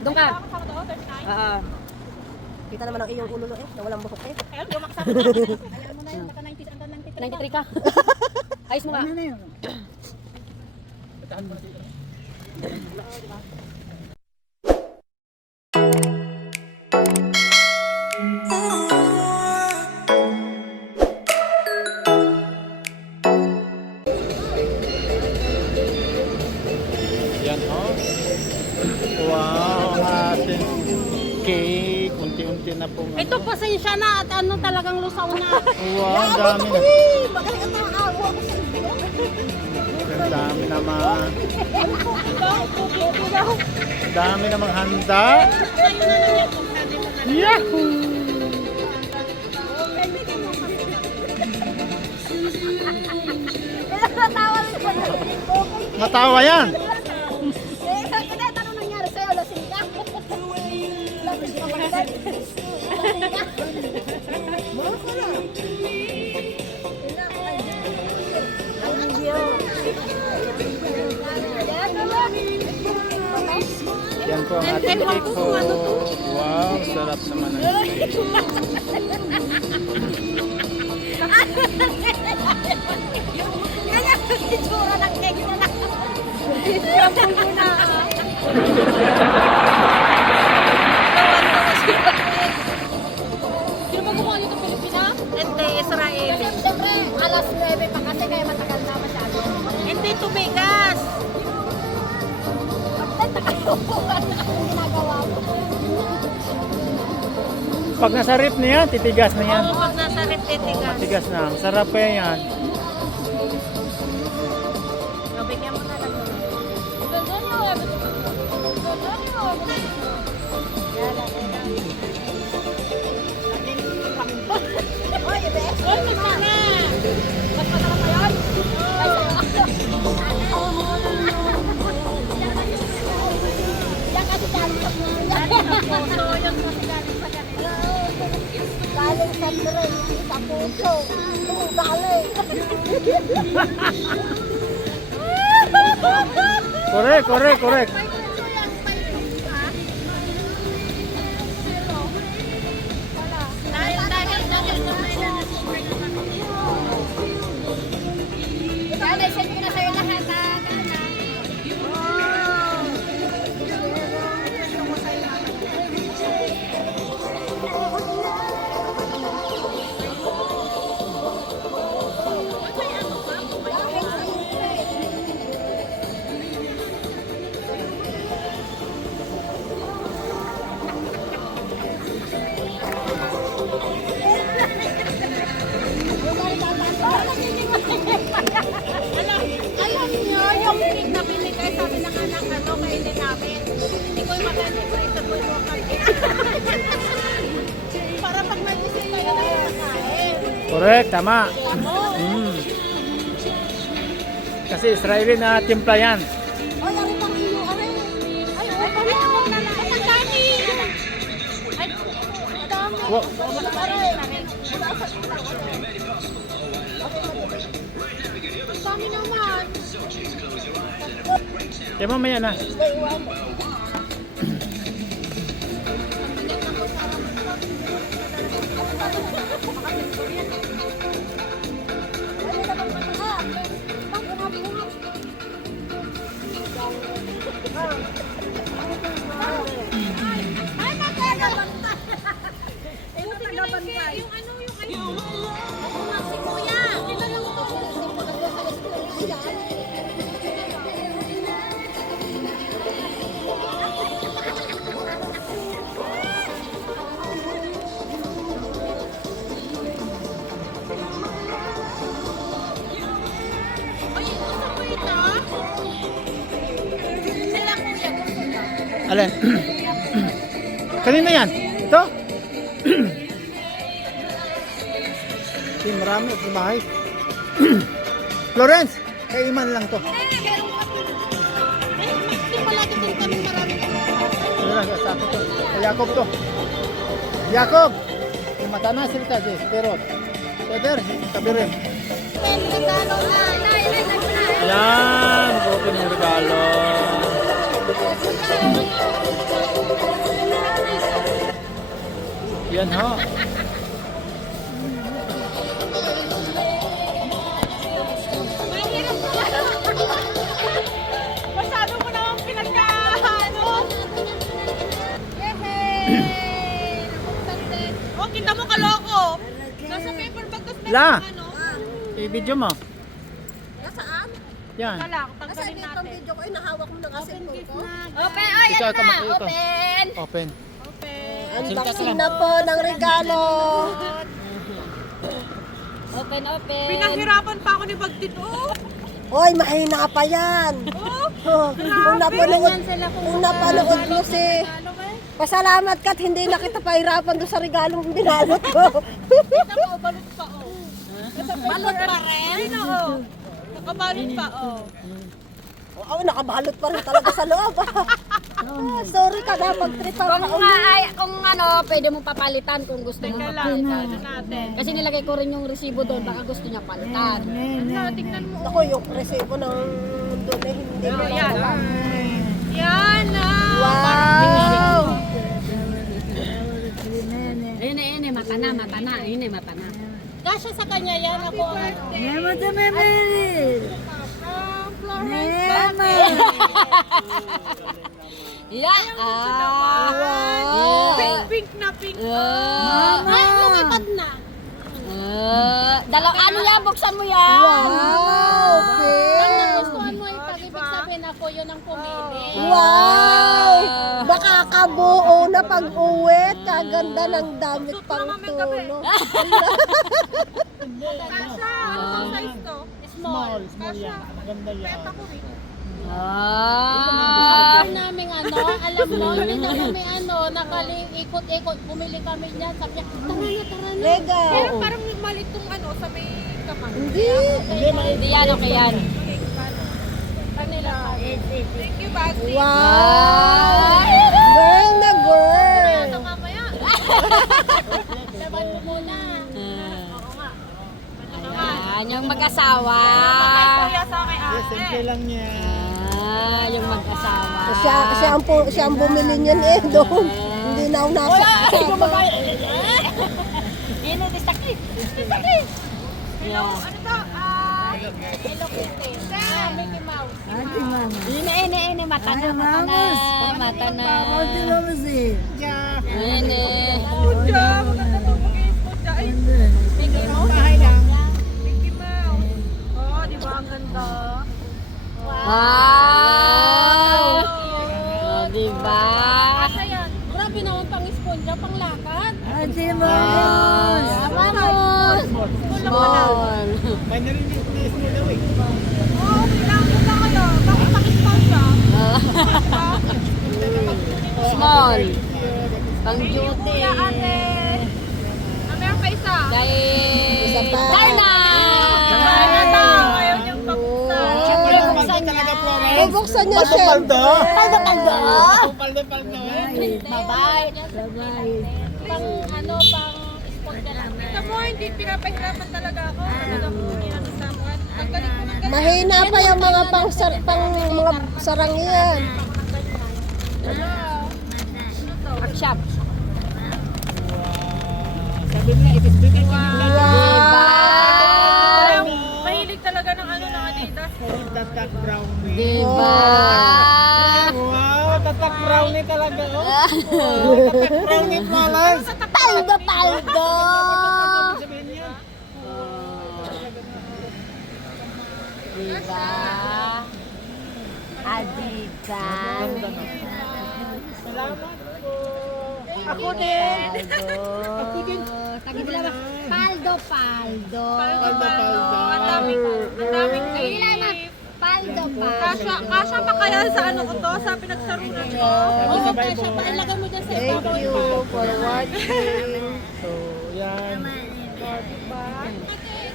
Doon ka. Kita naman ang iyong ulo na walang buhok eh. Ayun, yung makasama na. Alam mo na yun, baka 93 ka. Ayos mo nga. Ano na yun? Yan o. Wow, ang ating cake. Unti-unti na po. Ito, pasensya na at ano talagang lusaw na. Wow, ang dami na. Magaling ang nakaawa ko sa iyo. Ang dami naman. Ang dami namang handa. Sa'yo na lang yan kung pwede mo na. Yahoo! Natawa rin ko. Natawa yan. Ano nangyari sa'yo? Lasing ka? Lasing ka ba? Lasing ka? Mahal ka na. Yan po ang ating cake po. Wow, sarap naman ang cake. Kaya ang itsura ng cake na lang. Sino ba gumawa nito, Pilipina? Hindi, Israel. Siyempre, alas 9 pa kasi kaya matagal na masyado. Hindi, tubigas. Ginagawa mo. Pag nasa rip na yan, titigas na yan. Oo, pag nasa red, titigas. Tigas na. Sarap pa yan. Bigyan mo na lang. Oy, bes. Oy, masara! Mas masarap pa yun? Ay, yan kasi galing sa Puso, yun kasi galing sa kanila. galing sa tren, sa puso. Galing. Correct, correct, correct. Yan, send ko na sa'yo lahat ha. Alam niyo, yung cake na binigay sabi ng anak, ano, kainin namin. Hindi ko yung maganda ko ito po yung para pag mag-isip tayo na yung nakain. Correct, tama. Kasi Israeli na timpla yan. Oy, ano pang iyo? Ay, pamilya na lang. Ang dami. Ay, madami. Wow. Ang dami naman. Kaya mamaya na. Ay, magkakabanta. Buti nilagay yung ano, yung ano. Ako nga, si Kuya. Ito lang ito. Ay, ito sa Kuya. Sila Kuya, gusto niya. Alin? Kanina yan? Ito? Hindi, marami sa bahay. Florence, kay Iman lang to. Hindi palagi din kami maraming Ano lang, sa ako to. Kay Jacob to. Jacob! Yung mata na silta, Jess. Pero, Peter, tabi rin. Regalo na. Ayan, open yung regalo. Ayan ho. Mahirap ko ano. Masyado mo naman pinagkaano. Yehey! Nabuksan din. Oh, kita mo kaloko. Nasa paper bag tapos meron La. kang ano. I-video mo. Nasaan? Yan. Kala, Kasi tanggalin dito ang natin. video ko, inahawak mo ng asin ko. Open! Ay, Ikaw, ano na? kamay, ikaw. Open! Open. Open! Unboxing na po ng regalo. Open, open! Pinahirapan pa ako ni Bagdito. Hoy, mahina pa yan. Oh, kung napanood mo si... Pasalamat ka at hindi na kita pahirapan doon sa regalong binalot ko. Kita mo, balot pa, oh. Balot pa rin? Ay, oo. Nakabalot pa, oh. Oo, nakabalot pa rin talaga sa loob. Sorry ka na, pag-tripan ka. Kung ano, pwede mo papalitan kung gusto mo Teka lang, papalitan. ano natin? Kasi nilagay ko rin yung resibo doon, baka gusto niya palitan. Ano, tingnan mo. Ako, yung resibo ng doon eh, hindi mo Oh, yan. na. Yan, ah. Wow! Ayun eh, mata na. Ayun eh, mata na. Kasya sa kanya yan, ako ang ano. Yeah! Wow! Pink na pink. Ay, lumipad na. Ano yan? Buksan mo yan. Wow! Pag Pink! nagustuhan mo yung pag-ibig sabihin ako, yun ang pumili. Wow! Baka kabuo na pag-uwi. Kaganda ng damit pang tulog. Kasya, ano bang size to? Small yan. Maganda yan. Peta ko eh. Alam namin alam mo, hindi na kami ikot-ikot, bumili kami niyan. Sabi niya, tara na. Lega. Pero parang malit tong ano, sa may kamay. Hindi. Hindi yan, okay yan. Kanila. Thank you, Bagsi. Wow! Girl na girl. Ito mamaya. Laban mo muna. Ayan, yung mag-asawa. Kuya sa akin, Yes, simple lang yan. Yung mag-asawa. Siya ang bumili niyan eh doon. Hindi na ako nasa kasama. Ino, distakit. Hello, ano to? Hello Kitty. Mickey Mouse. Ini, mata na. Ini. Puja, maganda to. Mag-i-puja. Ay, Mickey Mouse. Mickey Mouse. Oh, di ba ang ganda? Wow! Oh, diba? Asa yan? Grabe naman pang esponja, pang lakad. Vamos! Vamos! Small. May narinig na yung small daw eh. Oh, bilang kayo. Bakit pakispawn siya? Small. Pang duty. Kuya, ate. Meron pa isa. Dahil... Isa pa. Darna! Ano daw? Ayaw niyang pabuksan. Siyempre, buksan niya. Bubuksan niya siya. Paldo! Paldo eh. Bye-bye. Pang ano, pang esponja lang. Sa mo, hindi pinapahirapan talaga ako. Talagang pinag-isapan. Ang galing ko ng galing. Mahina pa yung mga pang mga sarangian. Workshop. Sabi mo na, it is beauty. Parang mahilig talaga ng ano ng Adidas. Tatak brownie. Diba? Wow, tatak brownie talaga. Oh, tatak brownie malas. Paldo! Sabihin niya. Diba? Adidas. Salamat po. Ako din. Ako din. Tagi nila ba? Paldo. Paldo. Paldo. Ang daming Tagi nila ba? Paldo. Kasha pa kaya sa ano ko to? Sa pinagsarunan ko? Oo, kasya pa. Ilagay mo dyan sa Thank ibabaw. you for watching. So, yan.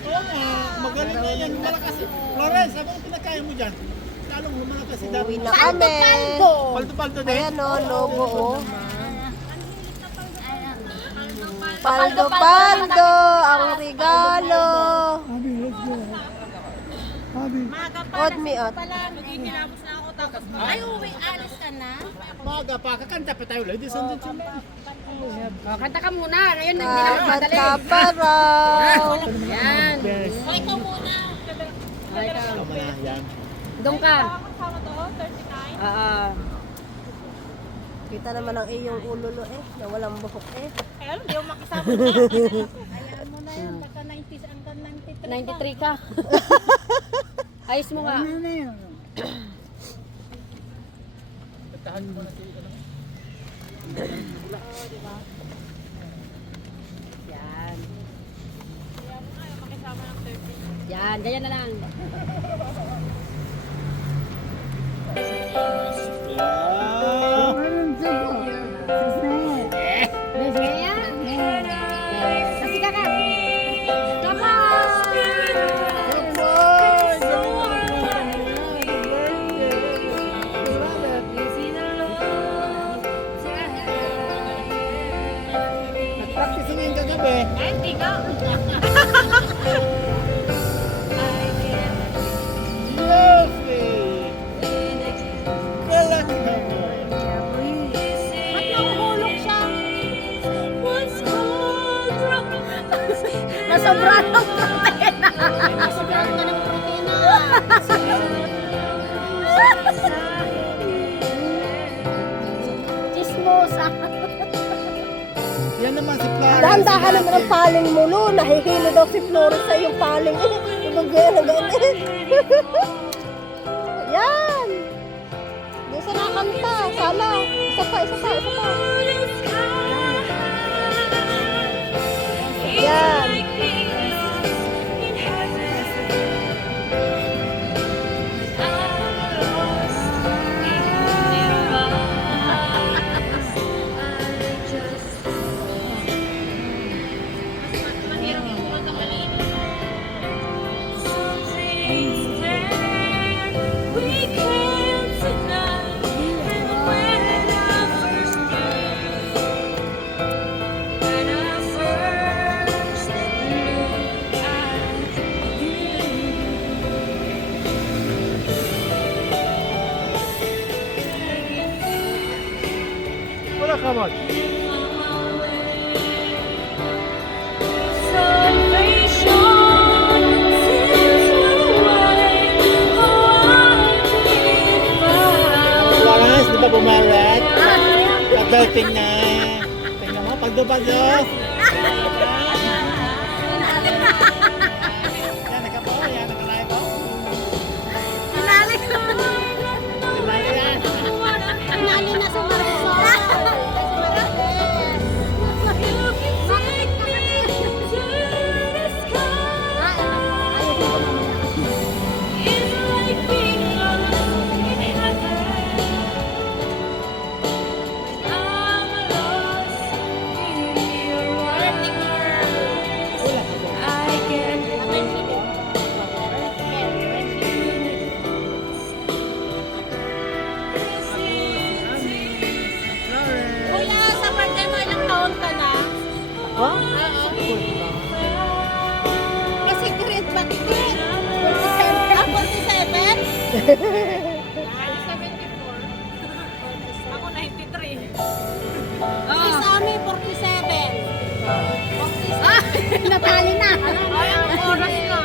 Oo nga, magaling na yan. Malakas. Florence, ano ang pinagkaya mo dyan? Lalong lumalakas si David. Uwi na kami. Paldo din. Ayan o, logo o. Paldo, ang regalo. Maga pa. Odd me out. Pala, nagkikilamos na ako. Ay, uwi, alis ka na. Maga pa, kakanta pa tayo. Ladies and gentlemen. Kanta ka muna. Ngayon, hindi na madali. Kanta pa raw. Yan. Yes. O, ikaw muna. Tama na, yan. Doon ka. Kasama to, 39. Kita naman ang iyong ululo na walang buhok Kaya alam, di ako makasama na. Hayaan mo na yan, pagka 90s hanggang 93 93 ka. Ayos mo nga. Tahan mo na siya. Yan. Kaya mo na, ayaw makisama ng 30. Yan, ganyan na lang. Kasi ka ka. Come on! Nag-practice na yung kagabi. Ay, hindi ka. Lovely! Kalat naman. Ba't nakuhulog siya? Nasobrahan ng protein. Sobrang ka ng protina. Chismosa. Yan naman si Clarence. Dahan-dahan naman ang paling mulo. Nahihilo daw si Flores sa iyong paling. Ibagay na gano'n. Yan. Yung sa nakanta. Sala. Isa pa. Yan. Mahirap yung kumanta malinis. Wala ka ba? Clarence, di ba bumarat? Pagdating na. Tingnan mo, pagdubado. Yan, nakapo. Yan, nakalay po. Tinali yan. Pinali na sa Marcos. Kuya, sa birthday mo, ilang taon ka na? Oh? Kasi grade ba? Grade? 47? Ah, 47? 74. Ako 93. Si Sammy, 47. 47. Natali na. Ay, ang oras na.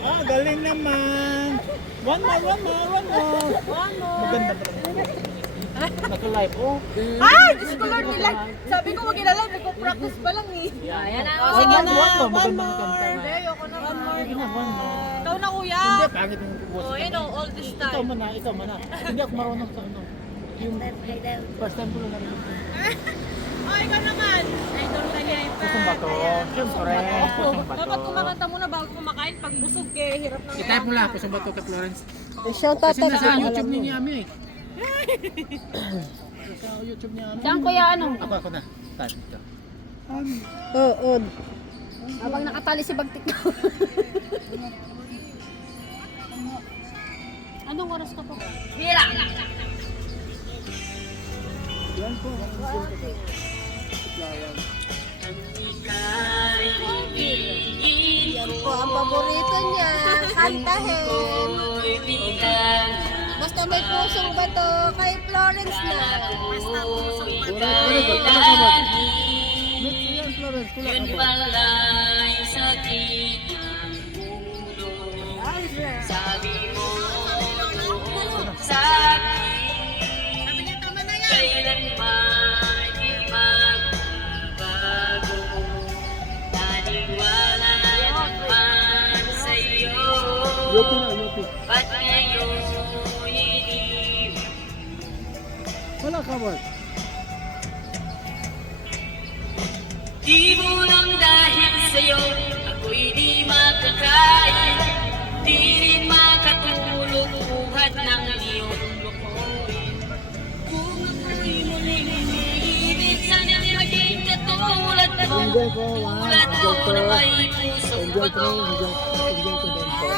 Ah, galing naman. One more. Maganda pa lang. Naka-live, oh. Ay, Diyos ko Lord, nila. Sabi ko, wag ilalaw, nagpo-practice pa lang eh. Ayan na. Oh, sige na, One more. one Magandang more. kanta. Hindi, ayoko na. One more. Sige na, one more. Ikaw na, kuya. Hindi, pangit yung boses. Oh, you know, all this Ikaw time. muna. Hindi ako marunong sa ano. Yung first time ko lang narinig. Oh, ikaw naman. Idol ka niya yung Gusto ba to? Siyempre. Kusong ba to? Dapat kumakanta muna bago kumakain. Pag busog kaya hirap na. I-type mo lang. Kusong ba to kay Florence? Shout out Kasi nasa YouTube ni Ami eh. Sa YouTube ni Ami. Saan kuya ano? Ako na. Type ito. Oo. Habang nakatali si Bagtik ko. Anong oras ka po? Hira! Yan po. Yan po ang paborito niya. Kantahin. Basta may pusong bato kay Florence na. Basta pusong bato. Next yan, Florence. Kulak ka ba? Pala'y sakit ng ulo. Sabi mo sa akin, kailanman di magbabago. Naniwala naman sa'yo, Yupi na, yupi. ba't ngayon iniwan? Wala ka ba? Di mo lang dahil sa'yo, ako'y di makakain. Di rin makatulog buhat ng iyong lokohin. Kung ako'y muling umiibig, sana'y maging katulad mo. Enjoy ko, Tulad ko na may pusong Enjoy ko, bato. enjoy ko din po.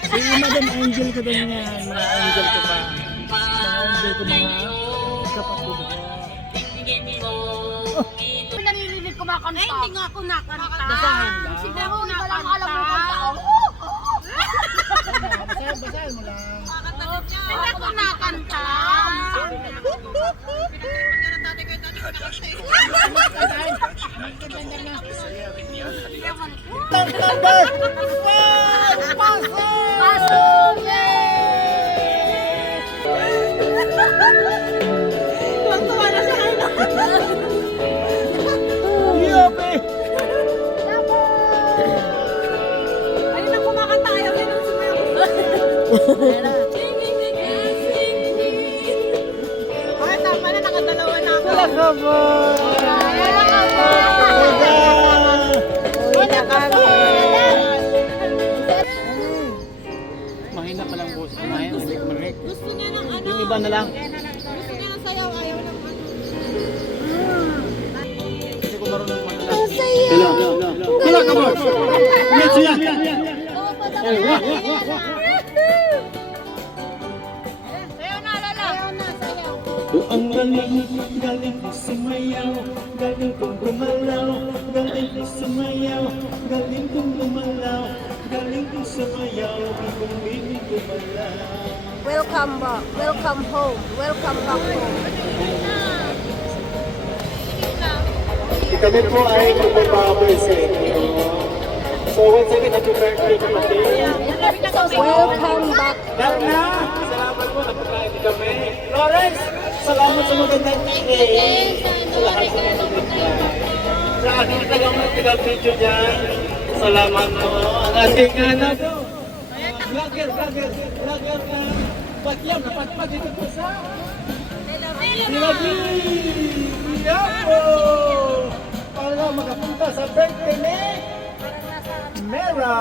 Sige, madam, angel ko din yan. Mga angel ko pa. Mga angel ko, mga kapatid ko. Tingin mo, Naririnig ko makanta. Ay, hindi nga ako nakanta. Basahin lang. Sige mo, hindi ka lang alam mo kanta. Basahin mo lang. Hindi ako nakanta. Tuwang-tuwa na siya kayo. Yupi! Ayun ang kumakanta. Ayaw na nang sumayaw. Ay, tama na. Nakadalawa na ako. Wala ka ba? Wala ka ba? Uy na kami. Mahina pa lang boss. Mahina, hindi ko marinig. Gusto niya ng ano. Yung iba na lang. Gusto niya ng sayaw. Ayaw ng ano. Kasi ko marunong man lang. Ang saya. Hello. Wala ka ba? Next yan. Sayaw na, Lola. Sayaw na, sayaw. Ang galing ko sumayaw, galing kong gumalaw, galing ko sumayaw, galing kong gumalaw, galing kong sumayaw, di kong bibig gumalaw. Welcome back. Welcome home. Welcome back home. Kami po ay magbababoy sa inyo. So once again, happy birthday kapatid. Welcome back. Darna, salamat po, napakain kami. Lawrence, salamat sa magandang tingin. Sa lahat sa magandang sa aking taga-video dyan, salamat po. Ang ating anak. Vlogger na. Patyam, napatpag dito po sa Nilagi! Yapo! Para makapunta sa birthday ni Mera!